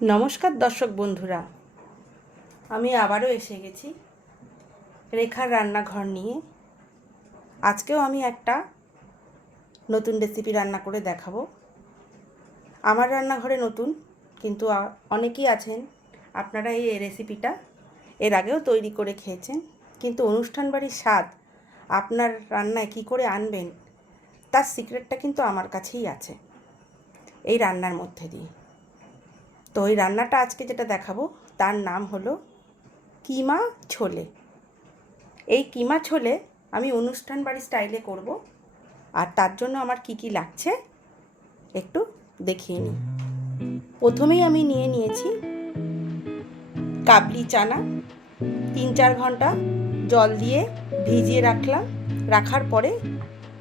নমস্কার দর্শক বন্ধুরা, আমি আবারও এসে গেছি রেখার রান্নাঘর নিয়ে। আজকেও আমি একটা নতুন রেসিপি রান্না করে দেখাবো। আমার রান্নাঘরে নতুন, কিন্তু অনেকেই আছেন আপনারা এই রেসিপিটা এর আগেও তৈরি করে খেয়েছেন, কিন্তু অনুষ্ঠান বাড়ির স্বাদ আপনার রান্নায় কী করে আনবেন তার সিক্রেটটা কিন্তু আমার কাছেই আছে এই রান্নার মধ্যে দিয়ে। তো ওই রান্নাটা আজকে যেটা দেখাবো তার নাম হলো কিমা ছোলে। এই কিমা ছোলে আমি অনুষ্ঠান বাড়ি স্টাইলে করব, আর তার জন্য আমার কি কি লাগছে একটু দেখিয়ে নিই। প্রথমেই আমি নিয়েছি কাবলি চানা। 3-4 ঘন্টা জল দিয়ে ভিজিয়ে রাখার পরে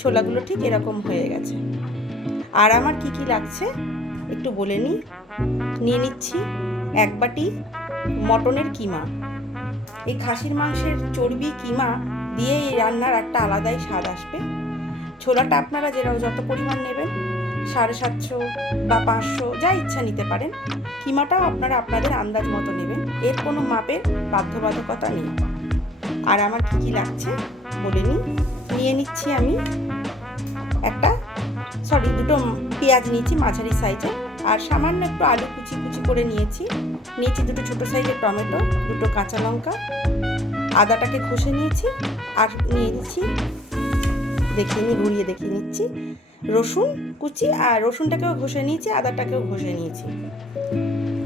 ছোলাগুলো ঠিক এরকম হয়ে গেছে। আর আমার কি কি লাগছে একটু বলে নিয়ে নিচ্ছি 1 বাটি মটনের কিমা। এই খাসির মাংসের চর্বি কিমা দিয়ে এই রান্নার একটা আলাদাই স্বাদ আসবে। ছোলাটা আপনারা যত পরিমাণ নেবেন, 750 বা 500 যা ইচ্ছা নিতে পারেন। কিমাটাও আপনারা আপনাদের আন্দাজ মতো নেবেন, এর কোনো মাপের বাধ্যবাধকতা নেই। আর আমার কী কী লাগছে বলে নিয়ে নিচ্ছি আমি দুটো পেঁয়াজ নিয়েছি মাঝারি সাইজের, আর সামান্য একটু আলু কুচি করে নিয়েছি দুটো ছোটো সাইজের টমেটো, দুটো কাঁচা লঙ্কা, আদাটাকে ঘষে নিয়েছি, আর নিয়ে নিচ্ছি ঘুরিয়ে দেখিয়ে নিচ্ছি রসুন কুচি, আর রসুনটাকেও ঘষে নিয়েছি, আদাটাকেও ঘষে নিয়েছি।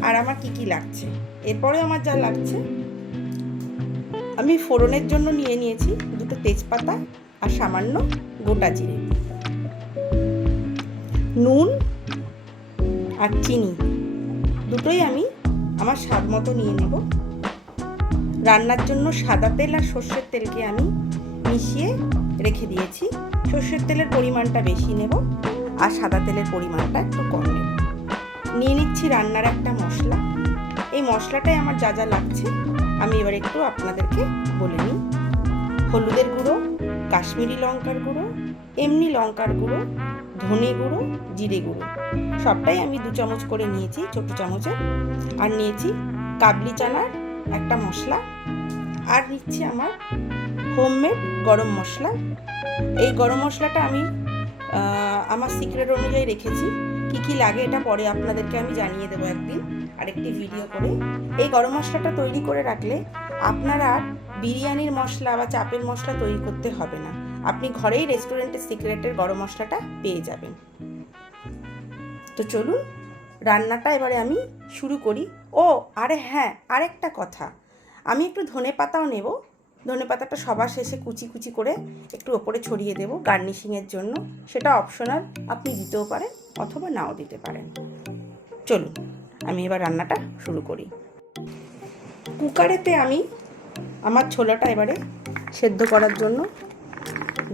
আর আমার কি কি লাগছে এরপরে আমার যা লাগছে, আমি ফোড়নের জন্য নিয়েছি দুটো তেজপাতা আর সামান্য গোটা জিরে, নুন আর চিনি দুটোই আমি আমার স্বাদ মতো নিয়ে নেব। রান্নার জন্য সাদা তেল আর সর্ষের তেলকে আমি মিশিয়ে রেখে দিয়েছি। সর্ষের তেলের পরিমাণটা বেশি নেব আর সাদা তেলের পরিমাণটা একটু কম নেব। নিয়ে নিচ্ছি রান্নার একটা মশলা। এই মশলাটাই আমার যা যা লাগছে আমি এবার একটু আপনাদেরকে বলে নিই। হলুদের গুঁড়ো, কাশ্মীরি লঙ্কার গুঁড়ো, এমনি লঙ্কার গুঁড়ো, ধনে গুঁড়ো, জিরে গুঁড়ো সবটাই আমি 2 চামচ করে নিয়েছি ছোট চামচে। আর নিয়েছি কাবলি চানার একটা মশলা, আর নিচ্ছি আমার হোমমেড গরম মশলা। এই গরম মশলাটা আমি আমার সিক্রেট অনুযায়ী রেখেছি। কি কি লাগে এটা পরে আপনাদেরকে আমি জানিয়ে দেবো একদিন আরেকটি ভিডিও করে। এই গরম মশলাটা তৈরি করে রাখলে আপনারা বিরিয়ানির মশলা বা চাপের মশলা তৈরি করতে হবে না, আপনি ঘরেই রেস্টুরেন্টের সিক্রেটের গরম মশলাটা পেয়ে যাবেন। তো চলুন রান্নাটা এবারে আমি শুরু করি। আরে হ্যাঁ, আরেকটা কথা, আমি একটু ধনেপাতাও নেব। ধনেপাতাটা সবার শেষে কুচি করে একটু ওপরে ছড়িয়ে দেব গার্নিশিংয়ের জন্য। সেটা অপশনাল, আপনি দিতেও পারেন অথবা নাও দিতে পারেন। চলুন আমি এবার রান্নাটা শুরু করি। কুকারেতে আমি আমার ছোলাটা এবারে সেদ্ধ করার জন্য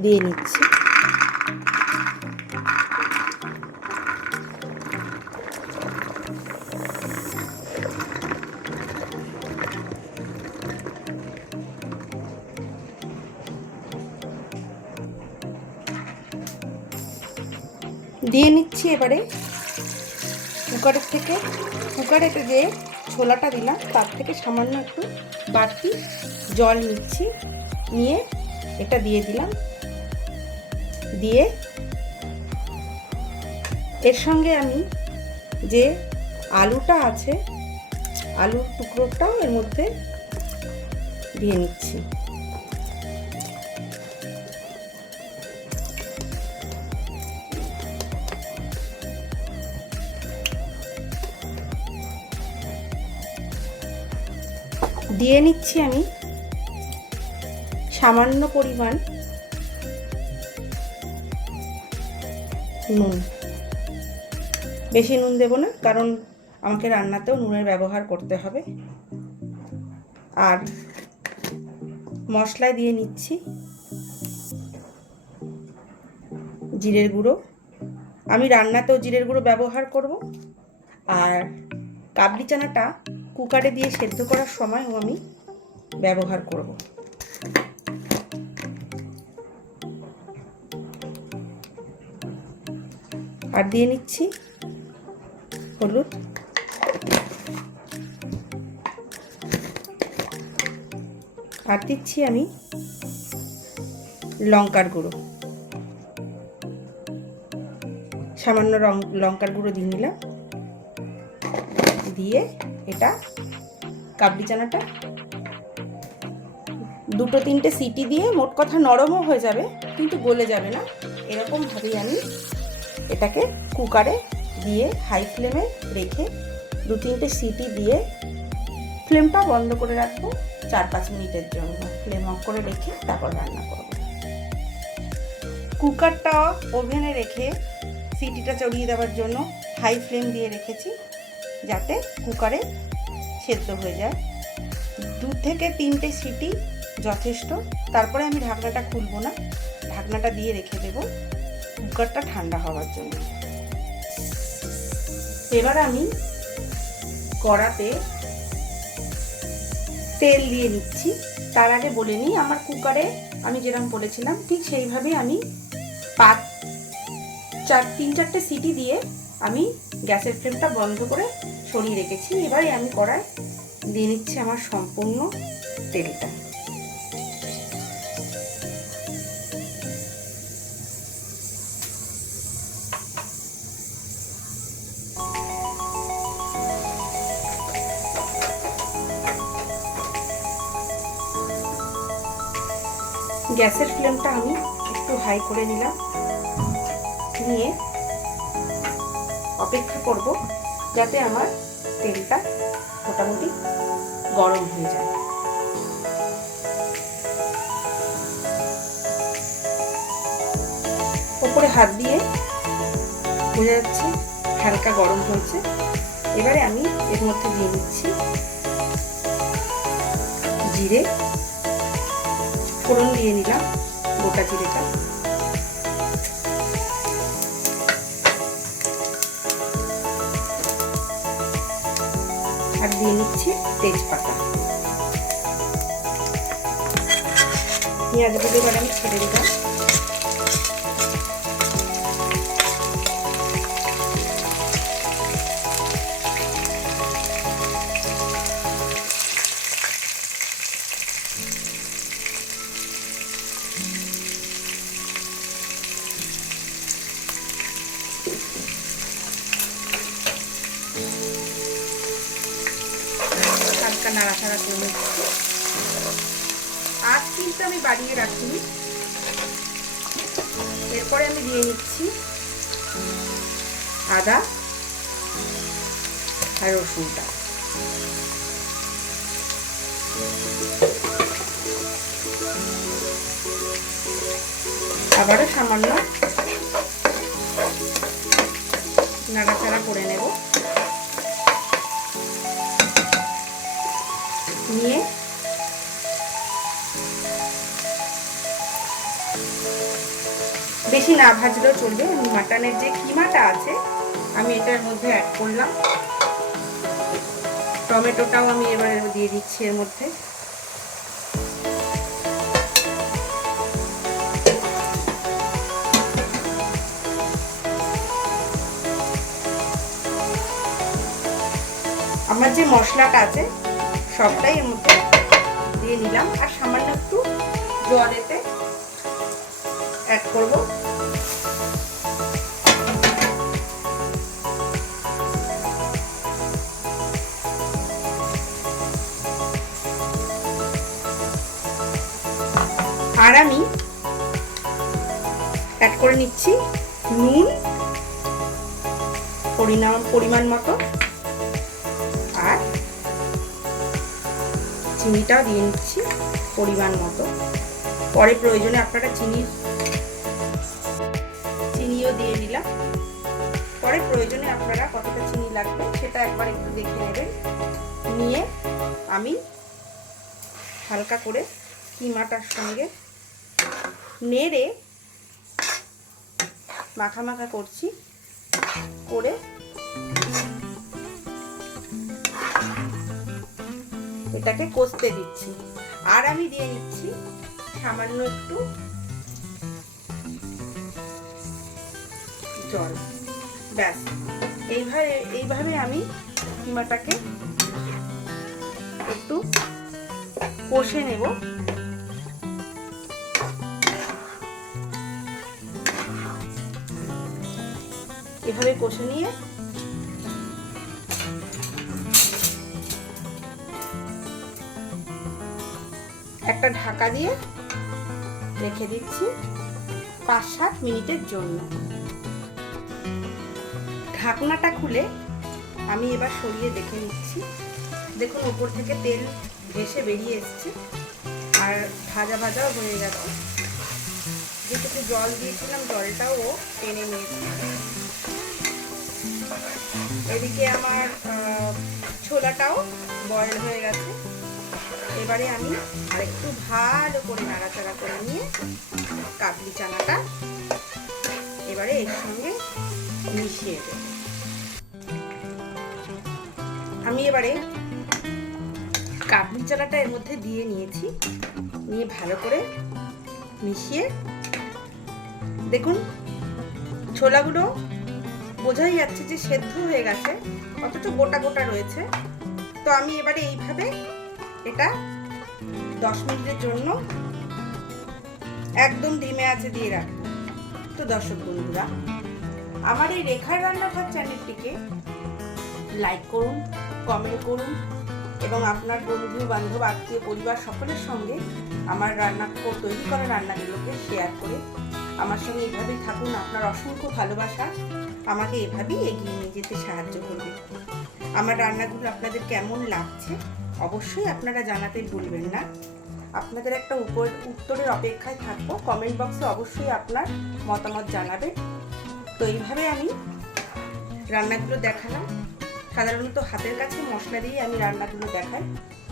দিয়ে নিচ্ছি। দিয়ে নিচ্ছি এবারে কুকারে যে ছোলাটা দিলাম তার থেকে সামান্য একটু বাড়তি জল নিচ্ছি, নিয়ে এটা দিয়ে দিলাম। দিয়ে এর সঙ্গে আমি যে আলুটা আছে, আলুর টুকরোটাও এর মধ্যে দিয়ে নিচ্ছি। দিয়ে নিচ্ছি আমি সামান্য পরিমাণ নুন। বেশি নুন দেব না, কারণ আমাকে রান্নাতেও নুনের ব্যবহার করতে হবে। আর মশলায় দিয়ে নিচ্ছি জিরের গুঁড়ো। আমি রান্নাতেও জিরের গুঁড়ো ব্যবহার করব, আর কাবলি চানাটা কুকারে দিয়ে সেদ্ধ করার সময়ও আমি ব্যবহার করব। আর দিয়ে নিচ্ছি হলুদ, আর দিচ্ছি আমি লঙ্কার গুঁড়ো, সামান্য লঙ্কার গুঁড়ো দিয়ে নিলাম। দিয়ে এটা কাবলি চানাটা 2-3টে সিটি দিয়ে, মোট কথা নরমও হয়ে যাবে কিন্তু গলে যাবে না, এরকমভাবেই আমি এটাকে কুকারে দিয়ে হাই ফ্লেমে রেখে 2-3টে সিটি দিয়ে ফ্লেমটা বন্ধ করে রাখবো 4-5 মিনিটের জন্য। ফ্লেম অফ করে রেখে তারপর রান্না করব। কুকারটা ওভেনে রেখে সিটিটা চড়িয়ে দেওয়ার জন্য হাই ফ্লেম দিয়ে রেখেছি, যাতে কুকারে সেদ্ধ হয়ে যায়। 2-3টে সিটি যথেষ্ট। তারপরে আমি ঢাকনাটা খুলবো না, ঢাকনাটা দিয়ে রেখে দেব কুকারটা ঠান্ডা হওয়ার জন্য। এবার আমি কড়াতে তেল দিয়ে নিচ্ছি। তার আগে বলে নিই, আমার কুকারে আমি যেরকম বলেছিলাম ঠিক সেইভাবেই আমি 3-4টে সিটি দিয়ে আমি গ্যাসের ফ্লেমটা বন্ধ করে সরিয়ে রেখেছি। এবারে আমি কড়াই দিয়ে নিচ্ছি আমার সম্পূর্ণ তেলটা। গ্যাসের ফ্লেমটা আমি একটু হাই করে নিলাম, নিয়ে অপেক্ষা করব যাতে আমার তেলটা মোটামুটি গরম হয়ে যায়। ওপরে হাত দিয়ে বোঝা যাচ্ছে হালকা গরম হয়েছে। এবারে আমি এর মধ্যে দিয়ে নিচ্ছি জিরে, ফোড়ন দিয়ে নিলাম গোটা জিরেটা, আর দিয়ে নিচ্ছি তেজপাতা। পেঁয়াজগুলো এবার আমি ছেড়ে দিলাম। হালকা নাড়াচাড়া করে নিচ্ছি। আজ কিন্তু আমি বাড়িয়ে রাখিনি। এরপরে আমি দিয়ে নিচ্ছি আদা আর রসুনটা। আবারও সামান্য নাড়াচাড়া করে নেব। নিয়ে বেশি না ভাজলেও চলবে। মাটনের যে কিমাটা আছে আমি এটার মধ্যে অ্যাড করলাম। টমেটোটাও আমি এবার দিয়ে দিচ্ছি এর মধ্যে। আমার যে মশলাটা আছে সবটাই এর মধ্যে দিয়ে নিলাম, আর সামান্য একটু জল এতে অ্যাড করব। আর আমি অ্যাড করে নিচ্ছি নুন পরিমাণ মতো, আর চিনিটাও দিয়ে নিচ্ছি পরিমাণ মতো। পরে প্রয়োজনে আপনারা চিনিও দিয়ে নিলাম। পরে প্রয়োজনে আপনারা কতটা চিনি লাগবে সেটা একবার একটু দেখে নেবেন। নিয়ে আমি হালকা করে কিমাটার সঙ্গে নেড়ে মাখা করছি, করে এটাকে কষতে দিচ্ছি। আর আমি দিয়ে নিচ্ছি সামান্য একটু জল। ব্যাস, এইভাবে আমি কিমাটাকে একটু কষে নেব। এভাবে কষে নিয়ে একটা ঢাকা দিয়ে রেখে দিচ্ছি 5-7 মিনিটের জন্য। ঢাকনাটা খুলে আমি এবার সরিয়ে দেখে নিচ্ছি। দেখুন উপর থেকে তেল ভেসে বেরিয়ে এসছে আর ভাজা ভাজাও হয়ে গেছে। যেটুকু জল দিয়েছিলাম জলটাও টেনে নিয়েছি। এদিকে আমার ছোলাটাও বয়েল হয়ে গেছে। এবারে আমি আরেকটু ভালো করে নাড়াচাড়া করে নিয়ে কাবলি চানাটা এবারে এর সঙ্গে মিশিয়ে দেব। আমি এবারে কাবলি চানাটা এর মধ্যে দিয়ে নিয়েছি, নিয়ে ভালো করে মিশিয়ে দেখুন ছোলাগুলো বোঝাই যাচ্ছে যে সেদ্ধ হয়ে গেছে, অথচ গোটা গোটা রয়েছে। তো আমি এবারে এইভাবে এটা 10 মিনিটের জন্য একদম ধিমে আঁচে দিয়ে রাখবো। তো দর্শক বন্ধুরা, আমার এই রেখার রান্নাঘর চ্যানেলটিকে লাইক করুন, কমেন্ট করুন এবং আপনার বন্ধু বান্ধব আত্মীয় পরিবার সকলের সঙ্গে আমার তৈরি করা রান্নাগুলোকে শেয়ার করে আমার সঙ্গে এইভাবেই থাকুন। আপনার অসংখ্য ভালোবাসা আমাকে এভাবেই এগিয়ে নিয়ে যেতে সাহায্য করবে। আমার রান্নাগুলো আপনাদের কেমন লাগছে অবশ্যই আপনারা জানাতে ভুলবেন না। আপনাদের একটা উত্তরের অপেক্ষায় থাকবো। কমেন্ট বক্সে অবশ্যই আপনার মতামত জানাবেন। তো এইভাবে আমি রান্নাগুলো দেখালাম। সাধারণত হাতের কাছে মশলা দিয়ে আমি রান্নাগুলো দেখাই।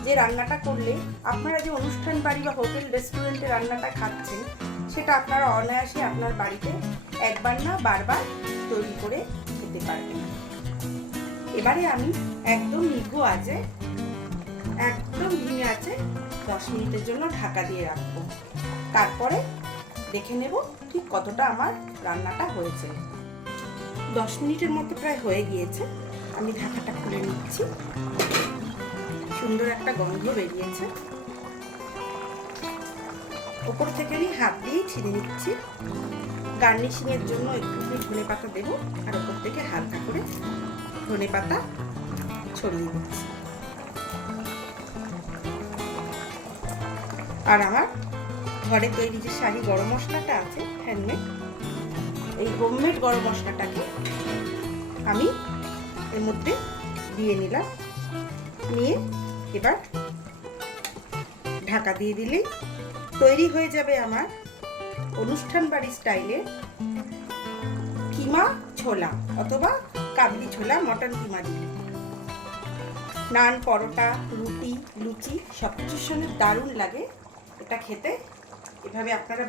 যে রান্নাটা করলে আপনারা যে অনুষ্ঠান বাড়ি বা হোটেল রেস্টুরেন্টে রান্নাটা খাচ্ছেন সেটা আপনারা অনায়াসে আপনার বাড়িতে একবার না বারবার তৈরি করে খেতে পারবেন। এবারে আমি একদম নিভু আঁচে একদম ধিমে আঁচে 10 মিনিটের জন্য ঢাকা দিয়ে রাখবো। তারপরে দেখে নেব ঠিক কতটা আমার রান্নাটা হয়েছে। 10 মিনিটের মতো প্রায় হয়ে গিয়েছে। আমি ঢাকাটা খুলে নিচ্ছি। সুন্দর একটা গন্ধ বেরিয়েছে। উপর থেকে আমি হাত দিয়ে ছিঁড়ে নিচ্ছি। গার্নিশিংয়ের জন্য একটু ধনে পাতা দেবো আর উপর থেকে হালকা করে ধনে পাতা ছড়িয়ে দিচ্ছি। আর আমার ঘরে তৈরি যে শাহি গরম মশলাটা আছে হ্যান্ডমেড, এই হোমমেড গরম মশলাটাকে আমি এর মধ্যে দিয়ে নিলাম। নিয়ে এবার ঢাকা দিয়ে দিলেই তৈরি হয়ে যাবে আমার অনুষ্ঠান বাড়ি স্টাইলে কিমা ছোলা অথবা কাবলি ছোলা মটন কিমা দিয়ে। নান, পরোটা, রুটি, লুচি সব কিছুর সঙ্গে দারুণ লাগে এটা খেতে। এভাবে আপনারা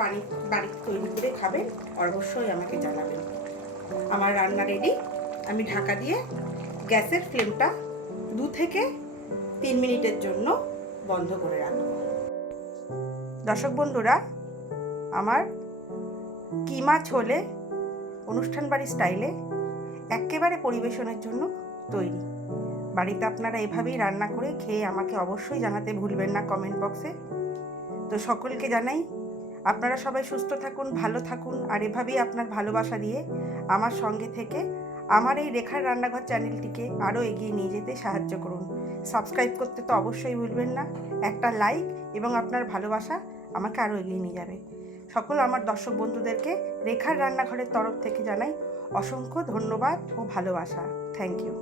বাড়িতে তৈরি করে খাবেন, অবশ্যই আমাকে জানাবেন। আমার রান্না রেডি। আমি ঢাকা দিয়ে গ্যাসের ফ্লেমটা 2 থেকে 3 মিনিটের জন্য বন্ধ করে রাখবো। দর্শক বন্ধুরা, আমার কিমা ছোলে অনুষ্ঠান বাড়ি স্টাইলে একেবারে পরিবেশনের জন্য তৈরি। বাড়িতে আপনারা এভাবেই রান্না করে খেয়ে আমাকে অবশ্যই জানাতে ভুলবেন না কমেন্ট বক্সে। তো সকলকে জানাই আপনারা সবাই সুস্থ থাকুন, ভালো থাকুন আর এভাবেই আপনার ভালোবাসা দিয়ে আমার সঙ্গে থেকে আমার এই রেখার রান্নাঘর চ্যানেলটিকে আরও এগিয়ে নিয়ে যেতে সাহায্য করুন। সাবস্ক্রাইব করতে তো অবশ্যই ভুলবেন না। একটা লাইক এবং আপনার ভালোবাসা আমাকে আরও এগিয়ে নিয়ে যাবে। সকল আমার দর্শক বন্ধুদেরকে রেখার রান্নাঘরের তরফ থেকে জানাই অসংখ্য ধন্যবাদ ও ভালোবাসা। Thank you.